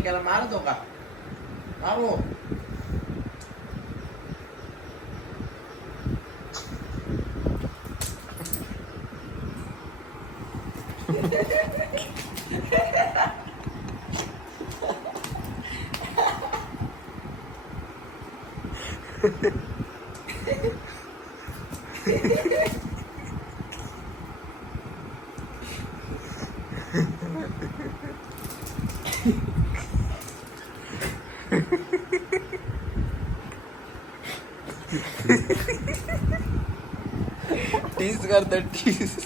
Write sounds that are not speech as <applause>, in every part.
एकमेकाला मारतो का मारो टीस करतो टीस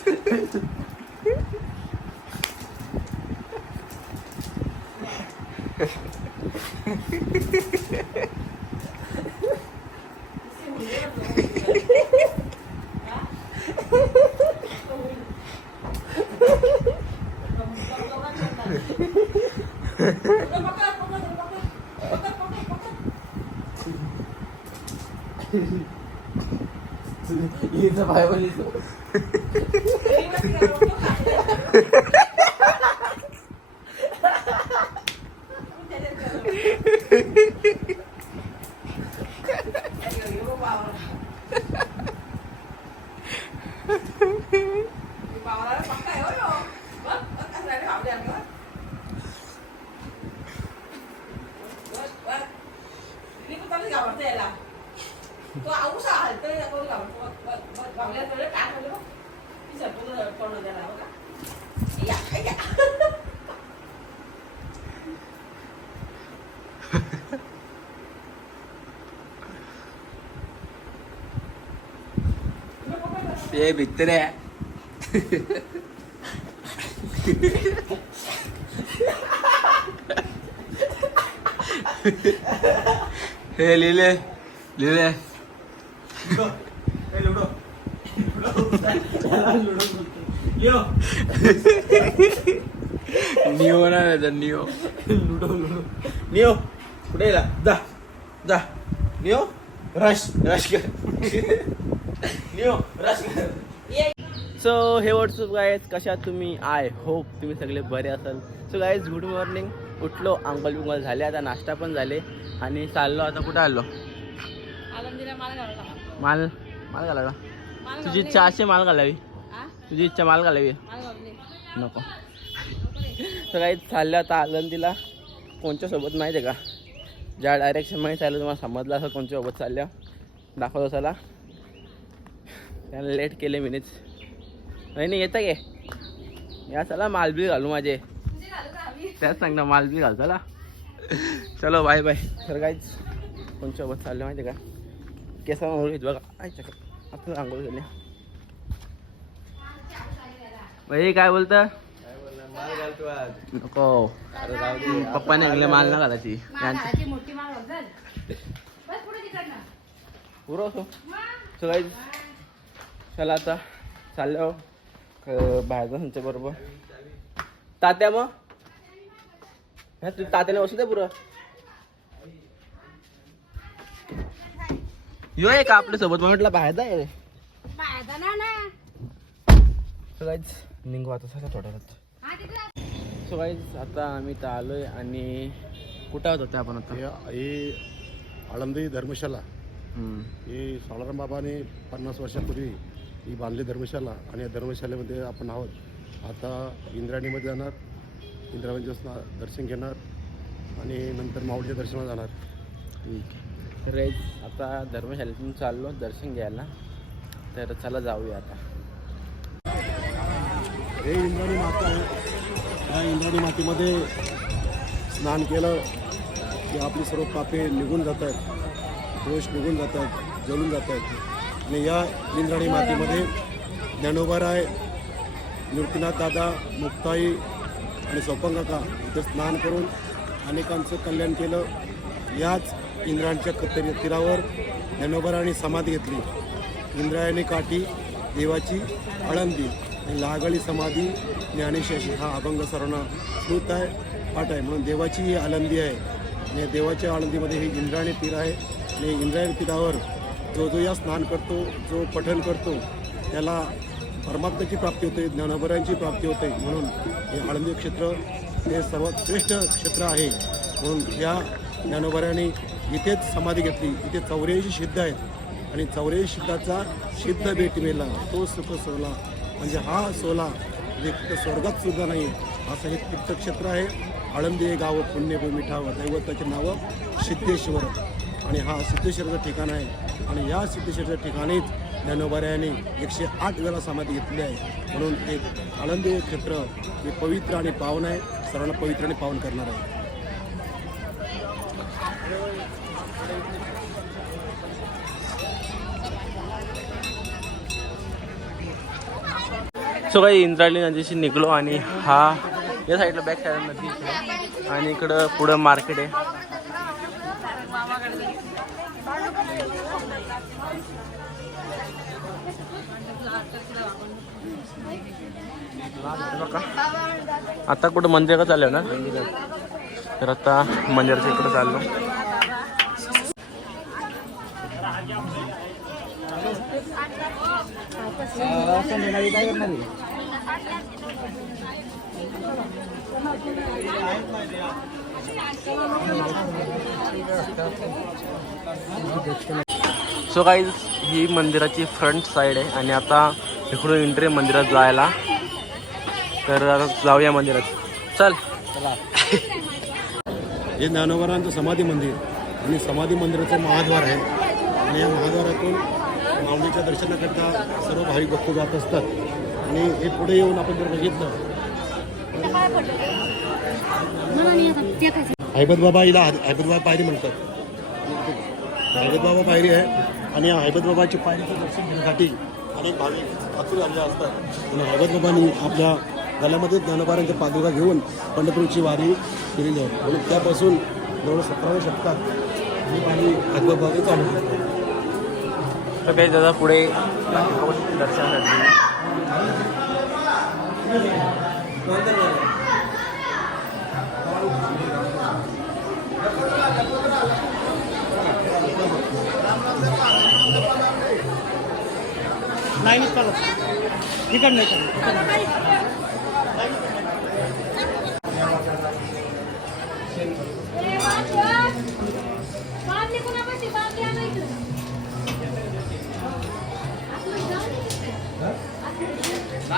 हिचं पाय पण हिचं. तो आऊस हलतोय आपण गावल्याकडे काय म्हणलं ती सरपंच तोंड द्यायला बघा या या ते भित्र आहे हे लिहिले लिहिले निओ ना निओ लुडो लुडो नियो कुठे गेला जा जा नियो रश रश कर नियो रश कर so hey what's up guys कशा तुम्ही? आय होप तुम्ही सगळे बरे असाल. सो गायज गुड मॉर्निंग उठलो अंगल बिंगल झाले आता नाश्ता पण झाले. आणि चाललो आता कुठं आलो? माल माल. घालावा तुझी इच्छा अशी माल घालावी? तुझी इच्छा माल घालावी. नको. तर काही चाललं आता आनंदीला कोणच्या सोबत माहिती आहे का? ज्या डायरेक्शन माहीत चाललं तुम्हाला समजलं असं कोणच्या सोबत चालल्या दाखवतो चला. त्याला लेट केले मीनेच नाही नाही येतं गे या चला मालबी घालू माझे. त्याच सांग ना मालबी घाल चला. चलो बाय बाय. तर काहीच कोणच्या सोबत चाललं माहिती का? केसा घेत बघा. आता आंघोळ झाली भाई काय बोलतं? नको. पप्पाने ऐकले माल ना घालायची. यांची. मोठी माल घाल बस पुढे तिकडनं. पुरव सो सो काही चला आता. चाललो. बाहेरचा संच बरोबर. तात्या मग? तू तात्याने बसू दे पुरं. यो आहे का आपल्यासोबत मग म्हटलं बाहेर जाय रे. सो काहीच निघू आता सगळं थोड्या वेळात हा सो आता आम्ही तर आलोय आणि कुठं होतो ते आपण आता? हे आळंदी धर्मशाला. ही सावळाराम बाबाने पन्नास वर्षापूर्वी ही बांधली धर्मशाला आणि या धर्मशालेमध्ये आपण आहोत. आता इंद्रायणीमध्ये जाणार इंद्रायणीचं स्ना- दर्शन घेणार आणि नंतर माऊलीच्या दर्शनाला जाणार. ठीक आहे. तर आता धर्मशाळेतून चाललो दर्शन घ्यायला. तर चला जाऊया आता. हे इंद्रायणी माता आहे. या इंद्रायणी मातेमध्ये स्नान केलं की आपली सर्व पापे निघून जात आहेत दोष निघून जात आहेत जळून जात आहेत आणि या इंद्राणी मातेमध्ये ज्ञानोबाराय निवृत्तीनाथ दादा मुक्ताई आणि सोपंग काका इथे स्नान करून अनेकांचं कल्याण केलं. याच इंद्रायणच्या कत्तरी तीरावर ज्ञानोबाराने समाधी घेतली. इंद्रायणी काठी देवाची आळंदी आणि लागळी समाधी ज्ञानेशाशी हा अभंग सर्वांना श्रुत आहे पाठ आहे. म्हणून देवाची ही आळंदी आहे. आणि या देवाच्या आळंदीमध्ये ही इंद्रायणी तीर आहे. आणि इंद्रायणी तीरावर जो जो या स्नान करतो जो पठण करतो त्याला परमात्म्याची प्राप्ती होते ज्ञानोबरांची प्राप्ती होते. म्हणून हे आळंदी क्षेत्र हे सर्वात श्रेष्ठ क्षेत्र आहे. म्हणून या ज्ञानोबऱ्याने इथेच समाधी घेतली. इथे चौऱ्याऐंशी सिद्ध आहेत. आणि चौऱ्याऐंशी सिद्धाचा सिद्ध भेट मेला तो सुख सोहला म्हणजे हा सोला म्हणजे फक्त स्वर्गात सुद्धा नाही. असं हे तीर्थक्षेत्र आहे. आळंदी हे गाव पुण्यभूमी ठाव दैवताचे नावं सिद्धेश्वर. आणि हा सिद्धेश्वरचं ठिकाण आहे. आणि या सिद्धेश्वरच्या ठिकाणीच ज्ञानोबाऱ्याने एकशे आठ वेळा समाधी घेतली आहे. म्हणून एक आळंदी क्षेत्र हे पवित्र आणि पावन आहे. सर्वांना पवित्र आणि पावन करणार आहे. सो काही इंद्रायणी नदीशी निघलो आणि हा या साईडला बॅक साईड नदी आणि इकडं पुढं मार्केट आहे. आता कुठं मंदिराकडे चाललं ना? तर आता मंदिराच्या इकडे चाललो. सो काही ही मंदिराची फ्रंट साईड आहे आणि आता इकडून एंट्री मंदिरात जायला तर आता जाऊया मंदिरात. चल. हे ज्ञानोबरांचं समाधी मंदिर आणि समाधी मंदिराचं महाद्वार आहे. आणि या महाद्वारातून माऊलीच्या दर्शनाकरता सर्व भाविक भक्त जात असतात. आणि हे पुढे येऊन आपण जर बघितलं. हैबत बाबा हिला हैबत बाबा पायरी म्हणतात. हैबत बाबा पायरी आहे. आणि या हैबत बाबाची पायरीचं दर्शन घेण्यासाठी अनेक भाविक आतुर आलेले असतात. आणि हैबत बाबांनी आपल्या गळ्यामध्ये ज्ञानोबारांच्या पादुका घेऊन पंढरपूरची वारी केलेली आहे म्हणून त्यापासून जवळ सतराव्या शतकात ही वारी बाबा चालू होती तर काही दादा पुढे दर्शनासाठी.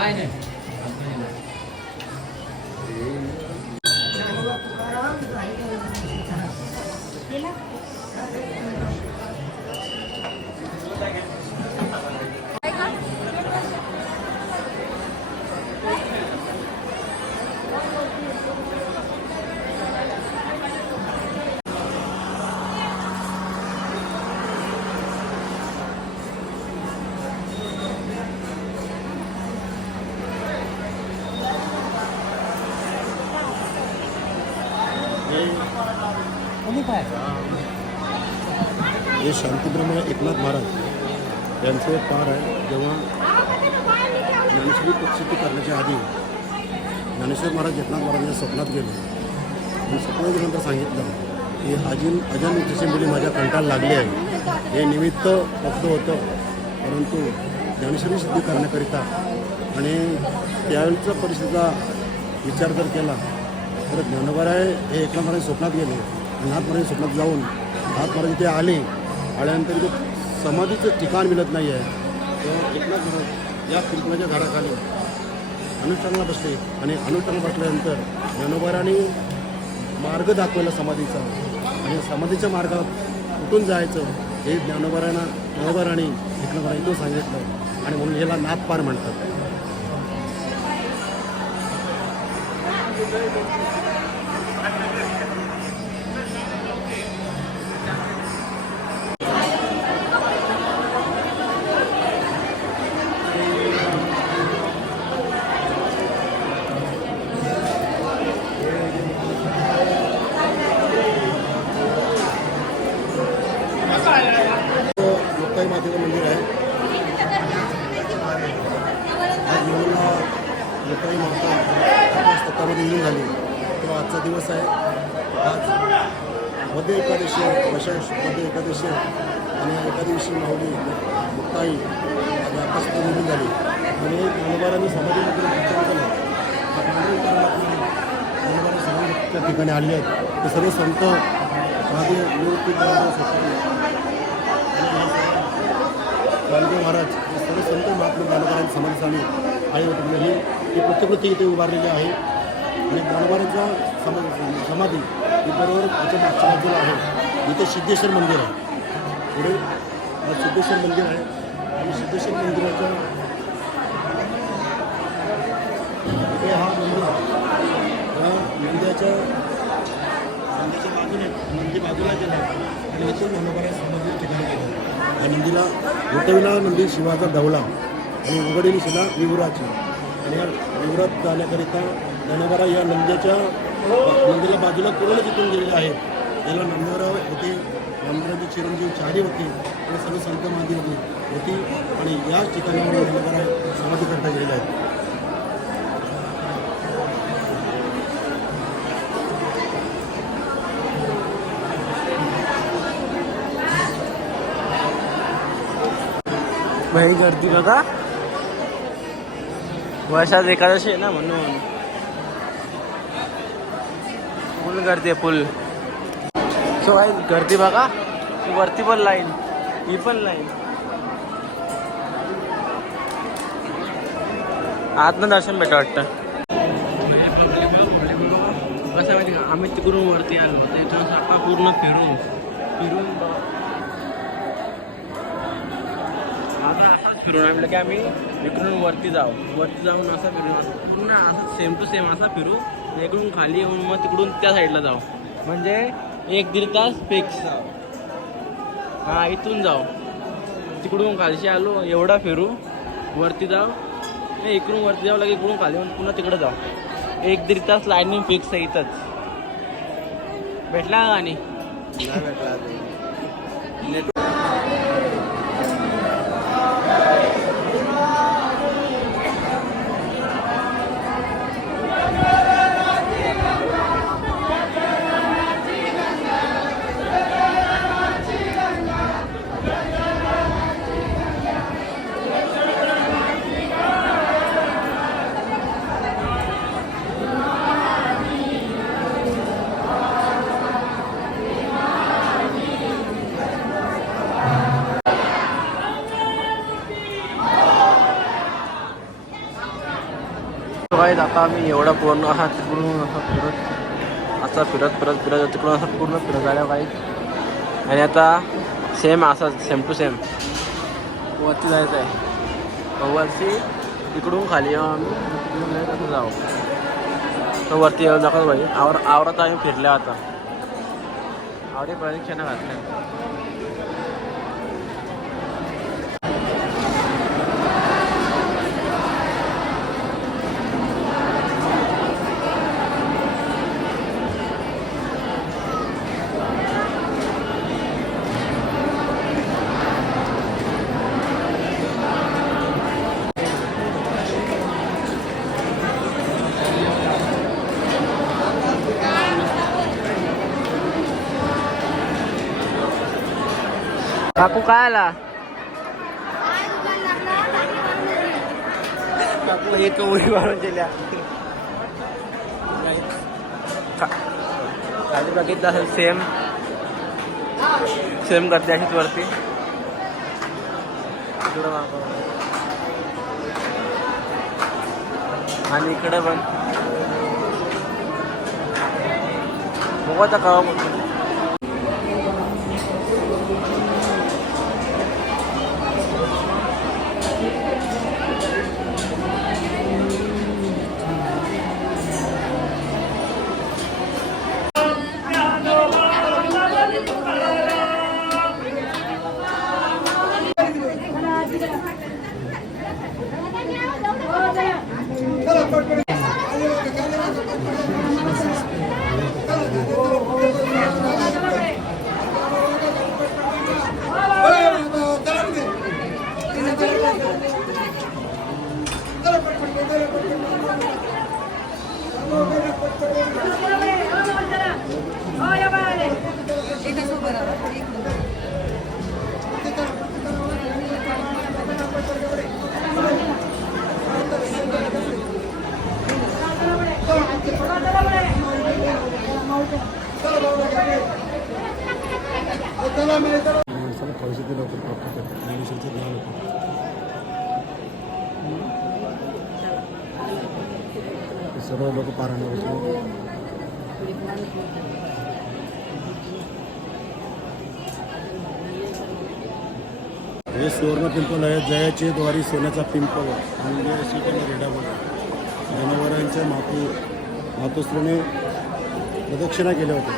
Aynen. हे शांतीब्रह्म एकनाथ महाराज यांचं एक पार आहे. जेव्हा ज्ञानेश्वरी प्रसिद्धी करण्याच्या आधी ज्ञानेश्वर महाराज एकनाथ महाराजांच्या स्वप्नात गेले. आणि स्वप्नात गेल्यानंतर सांगितलं की अजून अजून जसे मुली माझ्या कंटाला लागली आहे हे निमित्त फक्त होतं. परंतु ज्ञानेश्वरी सिद्धी करण्याकरिता आणि त्यावेळीचा परिस्थितीचा विचार जर केला तर ज्ञानोबराय हे एकनाथ महाराज स्वप्नात गेले. आणि नाथ जाऊन नाथ महाराज इथे आले आल्यानंतर इथे समाधीचं ठिकाण मिळत नाही आहे. तर एकनाथ महाराज या पिंपळाच्या झाडाखाली अनुष्ठानाला बसले आणि अनुष्ठान बसल्यानंतर ज्ञानोबाराने मार्ग दाखवला समाधीचा. आणि समाधीच्या मार्गात कुठून जायचं हे ज्ञानोबारांना ज्ञानोबाराने एकनाथ इथून सांगितलं आणि म्हणून याला नाथपार म्हणतात. आजचा दिवस आहे. आज मध्य एकादशी आहे. वैशाख मध्य एकादशी आहे. आणि एका दिवशी माऊली मुक्ताई आज आकाश विलीन झाली. आणि ज्ञानोबारांनी समाधीमध्ये विचार केला. ज्ञानोबारांनी त्या ठिकाणी आले आहेत ते सर्व संत महादेव निवृत्ती गांधी महाराज सर्व संत महात्मा ज्ञानोबारांची समाधी आहे ही ही प्रतिकृती इथे उभारलेली आहे. आणि ज्ञानोबारांचा सम समाधी ही बरोबर याच्या मागच्या बाजूला आहे. इथे सिद्धेश्वर मंदिर आहे. पुढे सिद्धेश्वर मंदिर आहे. आणि सिद्धेश्वर मंदिराच्या इथे हा मंदिर हा नंद्याच्या मंदिराच्या बाजूने नंदी बाजूला गेला आणि इथून ज्ञानोबारा समाधी ठिकाणी गेला. या नंदीला उठविला नंदी शिवाचा धवला आणि उघडील शिला विवराची. आणि या विवरात जाण्याकरिता ज्ञानोबारा या नंदीच्या मंदिराला बाजूला कोरोना तिथून गेलेले आहेत त्याला नंदीवराव होते रामराजे चिरंजीव चारी होते आणि सर्व संत महादी होती होती आणि याच ठिकाणावर समाधी करता गेलेले आहेत. भाई गर्दी बघा. वर्षात एकादशी आहे ना म्हणून. पण गर्दी आहे फुल सो काय गर्दी बघा. वरती पण लाईन ही पण लाईन आतनं दर्शन भेटतं वाटतं. कसं माहिती का? आम्ही तिकडून वरती आलो. तर इथून सापा पूर्ण फिरून. फिरून आता असंच फिरून आम्ही म्हटलं की आम्ही इकडून वरती जाऊ. वरती जाऊन असं फिरून असं सेम टू सेम असा फिरू. इकडून खाली येऊन मग तिकडून त्या साईडला जाऊ. म्हणजे एक दीड तास फिक्स हां इथून जाऊ. तिकडून खालशी आलो एवढा फिरू. वरती जाऊ. नाही इकडून वरती जाऊ लागे इकडून खाली येऊन पुन्हा तिकडे जाऊ. एक दीड तास लाईनिंग फिक्स आहे इथंच. भेटला आणि भेटला आता आम्ही एवढा पूर्ण असा तिकडून असा फिरत असा फिरत फिरत फिरत तिकडून असं पूर्ण फिरत झाल्या बाईक. आणि आता सेम असाच सेम टू सेम वरती जायचं आहे वरती तिकडून खाली आम्ही तिकडून जाऊ. तर वरती येऊ नका भाई. आवर आवरात आम्ही फिरल्या आता. आवडे प्रदक्षिणा घातल्या. काकू काय आला काकू एक उडी मारून दिल्या. खाली बघितलं असेल सेम सेम करते अशीच वरती इकडं मागं. आणि इकडे पण बघू आता कवा ते सर्व लोक पारायणावर होतो हे सुवर्ण पिंपल आहे. जयाचे द्वारी सोन्याचा पिंपल म्हणजे शिकल रेडावर जनावरांच्या मातू मातोश्रीने प्रदक्षिणा केल्या होत्या.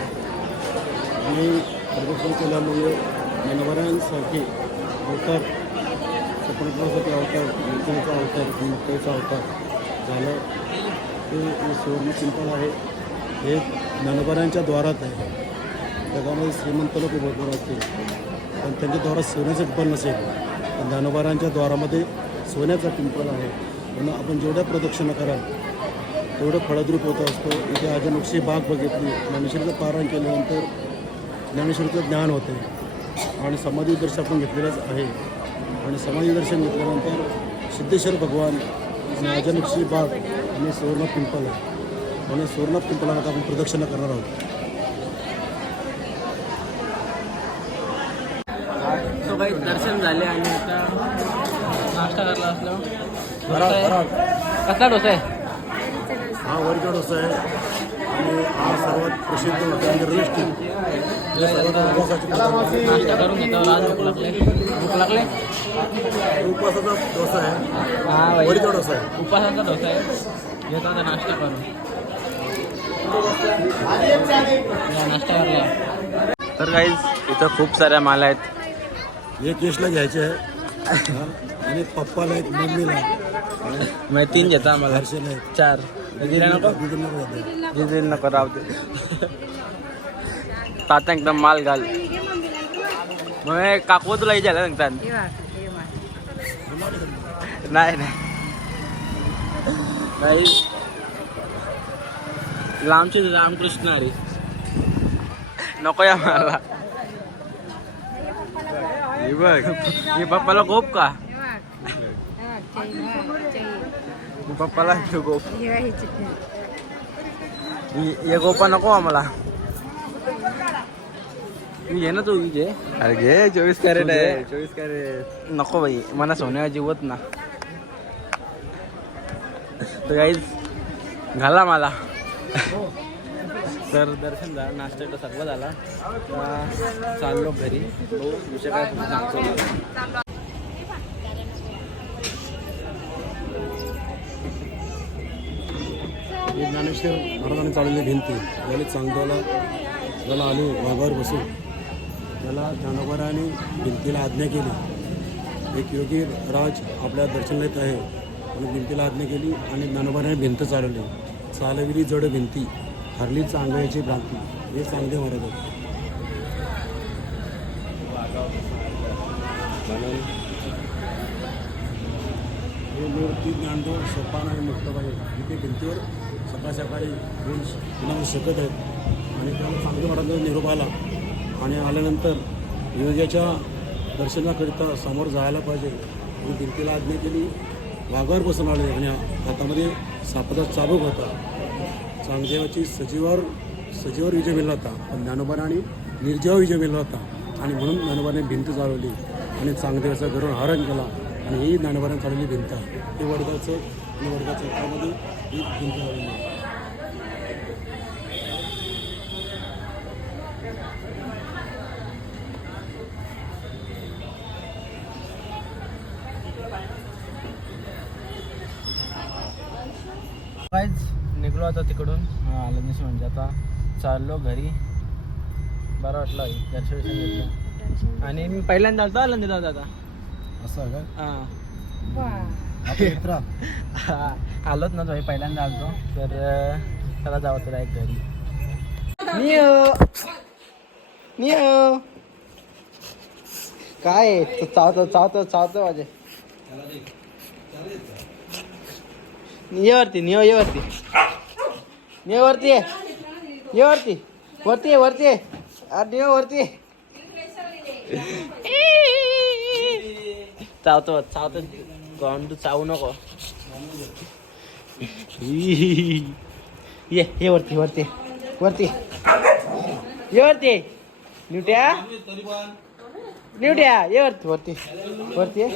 आणि प्रदक्षिण केल्यामुळे जनावरांसाठी अवतार स्वतंत्रासाठी अवतार मुक्तीचा अवतार मुक्तीचा अवतार झालं. ते हे सिंपल पिंपल आहे. हे जनावरांच्या द्वारात आहे. त्याच्यामध्ये श्रीमंत लोक भरपूर असतील पण त्यांच्या द्वारात सोन्याचं पिंपल नसेल. पण ज्ञानोबारांच्या द्वारामध्ये सोन्याचा पिंपल आहे. म्हणून आपण जेवढ्या प्रदक्षिणा कराल तेवढं फळद्रूप होत असतो. इथे अजनक्षी बाग बघितली. ज्ञानेश्वरीचं पारायण केल्यानंतर ज्ञानेश्वरीचं ज्ञान होते. आणि समाधी दर्शन आपण घेतलेलंच आहे. आणि समाधी दर्शन घेतल्यानंतर सिद्धेश्वर भगवान आणि अजनक्षी बाग आणि सुवर्ण पिंपल आहे म्हणून सुवर्ण पिंपलाला आता आपण प्रदक्षिणा करणार आहोत. काही दर्शन झाले आणि आता नाश्ता करला असलो. कसला डोसा आहे? हा वरचा डोसा आहे. आणि हा सर्वात प्रसिद्ध हॉटेल म्हणजे घेतो. आज भूक लागले? डोसा आहे. हा भाई. वरीचा डोसा आहे. उपासाचा डोसा आहे. घेतो आता नाश्ता करून. नाश्ता तर काहीच इथं खूप साऱ्या माल आहेत. हे केशला घ्यायचे आहे. हा. आणि पप्पाला एक मम्मीला आणि मग तीन घेता आम्हाला. चार. नको? नको राहू दे. ताता एकदम माल घाल. मग काकू तुला विचारलं सांगतात नाही नाही. लांबचे रामकृष्ण हरी. नको या मला. हे बघ. हे पप्पाला गोप का? हे पप्पाला हे गोप. हे हे गोपा नको आम्हाला. मी घे ना तू घे अरे घे चोवीस कॅरेट आहे. चोवीस कॅरेट. नको बाई मला सोन्याची जीवत ना. तर काहीच घाला मला. तर दर्शन झालं नाश्ता तर सगळं झाला. चाललो घरी. बघू विषय काय सांगतो ही ज्ञानेश्वर महाराजांनी चालवलेली भिंती. याला चांगल्याला याला आले वाघावर बसून. त्याला ज्ञानोबाराने भिंतीला आज्ञा केली. एक योगी राज आपल्या दर्शनाला येत आहे. आणि भिंतीला आज्ञा केली आणि ज्ञानोबाने भिंत चालवली. चालविली जड भिंती हरली चांगल्याची भ्रांती. हे चांगले महाराज होते हे मूर्ती ज्ञानदेव सोपान आणि मुक्तबाई इथे भिंतीवर सकाळ सकाळी दोन पुन्हा शकत आहेत. आणि त्यामुळे चांगले महाराजांचा निरोप आला. आणि आल्यानंतर योग्याच्या दर्शनाकरिता समोर जायला पाहिजे. आणि भिंतीला आज्ञा केली वाघावर बसून आले आणि हातामध्ये सापाचा चाबूक होता. चांगदेवाची सजीवावर सजीवावर विजय मिळला होता. पण ज्ञानोबाने आणि निर्जीवावर विजय मिळला होता. आणि म्हणून ज्ञानोबाने भिंत चालवली आणि चांगदेवाचा घरून हरण केला. आणि ही ज्ञानोबाने चालवली भिंत. आहे हे वर्गाचं आणि वर्गाच्या त्यामध्ये ही भिंत चालवली काहीच निघलो आता तिकडून. आलं दिवशी म्हणजे आता चाललो घरी. बरं वाटलं. दर्शन घेतलं आणि मी पहिल्यांदा आलतो आलं दादा आता. असं आहे हां. का हा, आलोच ना भाई पहिल्यांदा आलतो. तर चला जावं तुला एक घरी. नियो नियो काय चावतो चावतो चावतो माझे. ये वरती नियो ये वरती नियो वरती ये ये वरती वरती आहे वरती आहे अरे नियो वरती चावतो चावतो गॉन चावू नको ये ये वरती वरती वरती ये वरती न्यूट्या निवड्या ये वरती वरती वरती ये.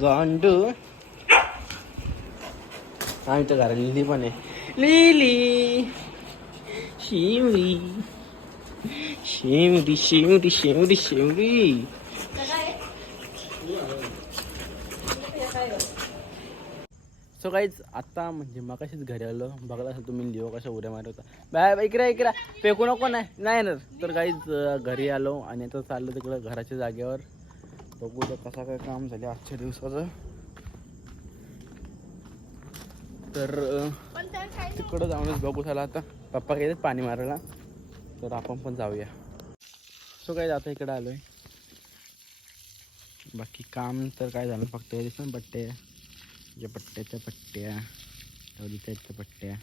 गांडू आम्ही तर घरा लिली पण आहे. Lily. Shimmery shimmery shimmery shimmery shimmery so काहीच आत्ता म्हणजे मगाशीच घरी आलो. बघला असेल तुम्ही लिओ कशा उड्या मारत होता. बाय बाय इकडे इकडे. फेकू नको नाही नाही येणार. तर काहीच घरी आलो आणि आता चाललो तिकडं घराच्या जागेवर. बघू तर कसा काय काम झाले आजच्या दिवसाचं. तर तिकडं जाऊनच बघू झाला आता. पप्पा गेले पाणी मारायला. तर आपण पण जाऊया. सो काय आता इकडं आलोय. बाकी काम तर काय झालं? फक्त दिसून दिसतं पट्टे या पट्ट्याच्या पट्ट्या त्या त्या पट्ट्या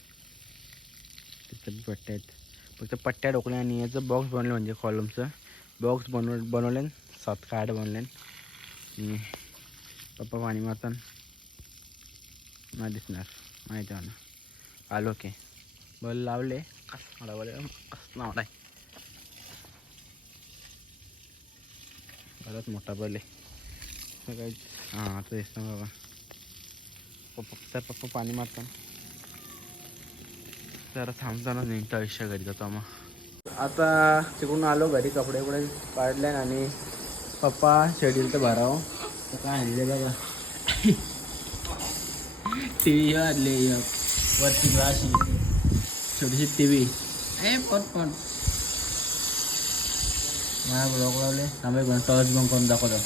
तिथं पट्ट्या आहेत. फक्त पट्ट्या डोकल्या आणि याचं बॉक्स बनलं म्हणजे कॉलमचं बॉक्स बनव बनवले सात कार्ड बनले पप्पा पाणी मारताना. नाही दिसणार. माहिती आहे ना आलो की. बल लावले. कस मला बोल कसं नाव आहे मोठा बल आहे. काही हां आता दिसतं बाबा. पप्पा पप्पा पाणी मारतो जरा थांबताना निघतो आयुष्य घरी जातो मग आता तिकडून आलो घरी कपडे वपडे काढले आणि पप्पा शेड्यूल तर भराव. काय आणले बघा. टी व्ही आणले वरती अशी छोटीशी टी व्ही ए पट पट. माझ्या ब्लॉग लावले. आम्ही घेऊन टॉर्च बंद करून दाखवतो.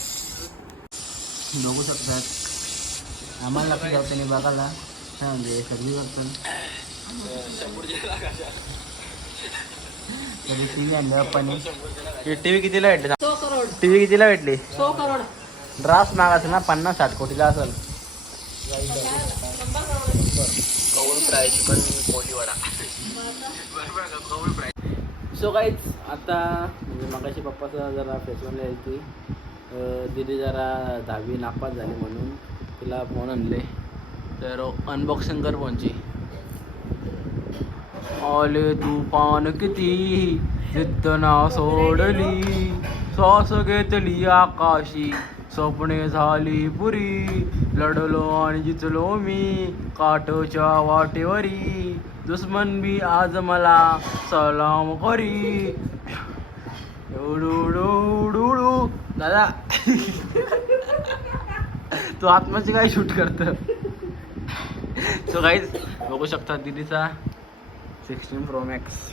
बघू शकतात. आम्हाला लक्ष जाऊ त्यांनी बघायला. काय म्हणजे सगळी करतात तरी टी व्ही आणली पप्पानी टी व्ही कितीला भेटली? सो करोड. टी व्ही कितीला भेटली? सो करोड. ड्राफ्ट मागायचं ना पन्नास साठ कोटीला असेल. सो काहीच आता म्हणजे मगाशी पप्पाचा जरा फेसवनला यायची दिदी जरा दहावी नापास झाली म्हणून तिला फोन आणले. तर अनबॉक्सिंग कर फोनची. आले तुफान किती? जिद्द ना सोडली. श्वास घेतली आकाशी. स्वप्ने झाली पुरी लढलो आणि जिंकलो मी काठच्या वाटेवरी. दुश्मन बी आज मला सलाम करी. दादा. तू आत्माची काय शूट करत? तो काहीच बघू शकता दिदीचा सिक्स्टीन प्रो मॅक्स.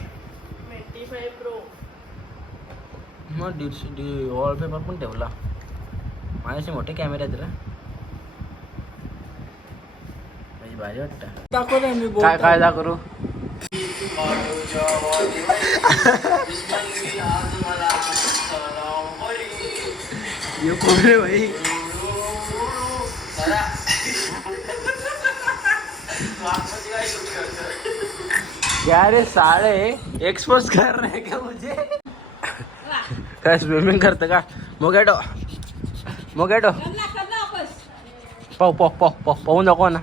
मग दीडशे डी वॉलपेपर पण ठेवला. माझ्याशी मोठे कॅमेरे आहेत रे. म्हणजे भारी वाटतं. दाखवलंय मी काय काय जा करू ये कोण रे भाई? क्या रे साले? एक्सपोज कर रहे क्या मुझे? <laughs> काय स्विमिंग करतं का? मोगॅटो मोगॅटो पाहू पाहू पाहू पाहू पाहून दाखव ना.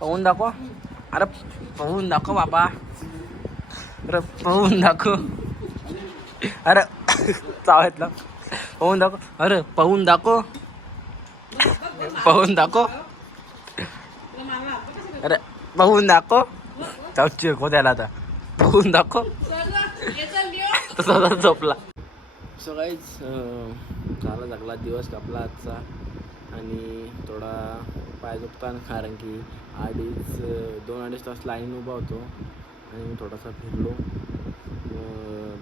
पाहून दाखव. अरे पाहून दाखव बाबा. अरे पाहून दाखव. अरे चावतला पाहून दाखव. अरे पाहून दाखव. पाहून दाखव. अरे पाहून दाखव. चावची को त्याला आता. पाहून दाखव. तसा झोपला. सो काहीच झाला लागला दिवस कापला आजचा. आणि थोडा पाय दुखताना कारण की अडीच दोन अडीच तास लाईन उभा होतो आणि मी थोडासा फिरलो.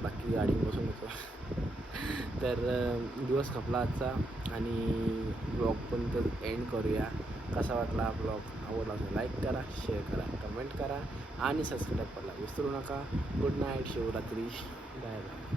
बाकी गाडी बसून होतो. <laughs> तर दिवस खपला आजचा आणि ब्लॉग पण तर एंड करूया. कसा वाटला हा ब्लॉग? आवडला तर लाईक करा शेअर करा कमेंट करा आणि सबस्क्राईब करायला विसरू नका. Good night Shivratri. Bye bye